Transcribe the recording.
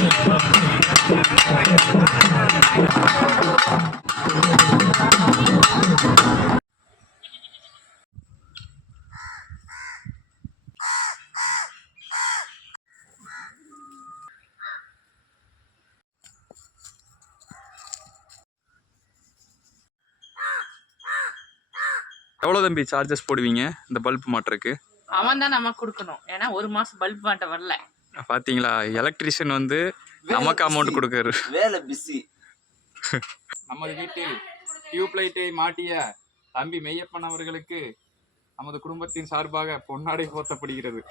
எவ்வளோ தம்பி சார்ஜஸ் போடுவீங்க இந்த பல்ப் மாட்டுறதுக்கு? அவன் தான் நமக்கு கொடுக்கணும், ஏன்னா ஒரு மாசம் பல்ப் மாட்ட வரல. பார்த்தீங்களா, எலக்ட்ரிஷியன் வந்து நமக்கு அமௌண்ட் கொடுக்காரு. வேலை பிஸி. நமது வீட்டில் டியூப் லைட்டை மாட்டிய தம்பி மெய்யப்பன் அவர்களுக்கு நமது குடும்பத்தின் சார்பாக பொன்னாடை போர்த்தப்படுகிறது.